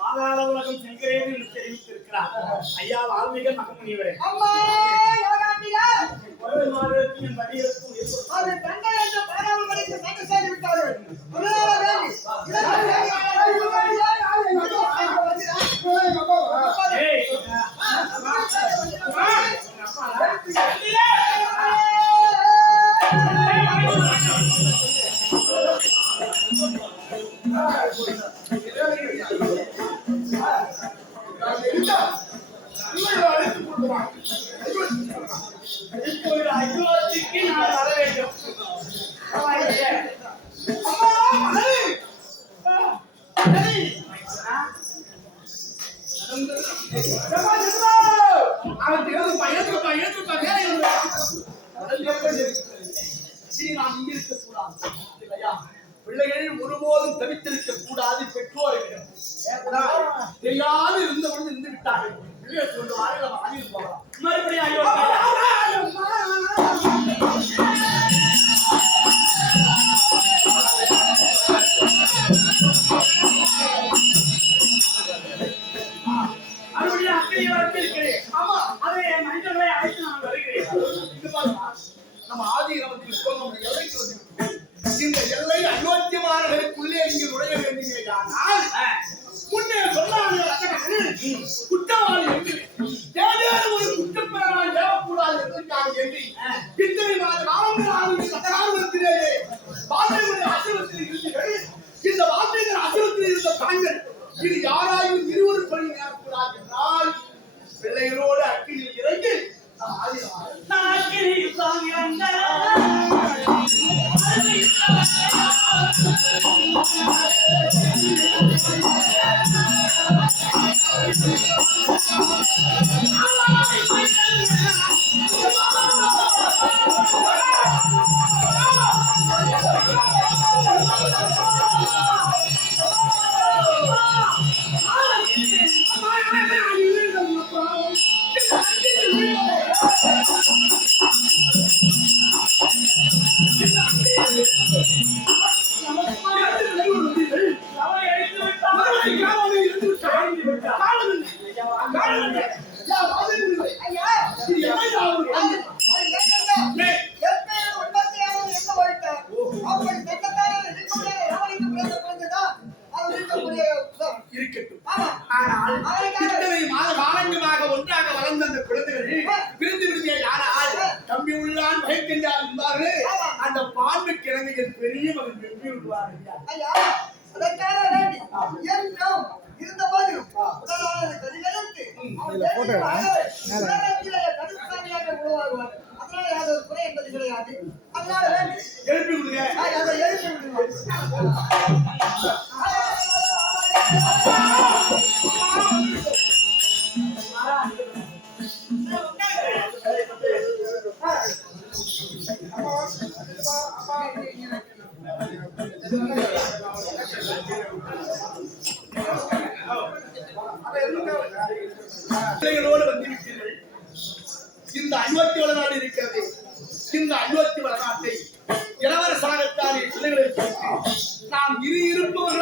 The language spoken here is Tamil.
மாதாள உலகம் செல்கிறேன் என்று தெரிவித்திருக்கிறார். ஐயா வால்மீகன் மகமுனிவரே, பிள்ளைகளில் ஒருபோதும் தவித்திருக்க கூடாது. பெற்றோர்கள் தெரியாது இருந்தவர்கள் இருந்து விட்டார்கள். மறுபடியும் அக்கறை வளர்த்திருக்கிறேன். ஆமா, அதை மனிதர்களை அழைத்து நான் வருகிறேன். நம்ம ஆதி நமக்கு நம்முடைய எல்லைக்கு வந்து இந்த எல்லை அயோத்தியமானவர்களுக்குள்ளே இங்கு நுழைய வேண்டியதே. ஆனால் முன்னே சொல்லாமல் குற்றவாளி என்று ஏதேனும் ஒரு குற்றப்பெறாமல் ஏவக்கூடாது என்பதற்காக எண்ணி இத்தனை காலத்திலேயே வார்த்தைகளுடைய ஆசிரியத்தில் இருந்தீர்கள். இந்த வார்த்தைகள் ஆசிரியத்தில் இருந்த தாங்கள் இது யாராயும் இருவர் பணி நேரக்கூடாது என்றால் பிள்ளைகளோடு அக்கினியில் இறங்கி அந்த பாம்பு கிழமைகள் பெரிய மகன் வெற்றி விடுவார்கள். இருந்த போதிலும் உருவாகுவார். அதனால யாதொரு குறை முடியாது. அதனால வேண்டி எழுப்பி விடுங்க. அதை எழுப்பி விடுவோம். பிள்ளைகளோடு வந்திருக்கிறீர்கள். இந்த அயோத்தி வளநாடு இருக்கிறது. இந்த அயோத்தி வளநாட்டை இளவரசாகத்தானே பிள்ளைகளை நாம் இருப்பவர்கள்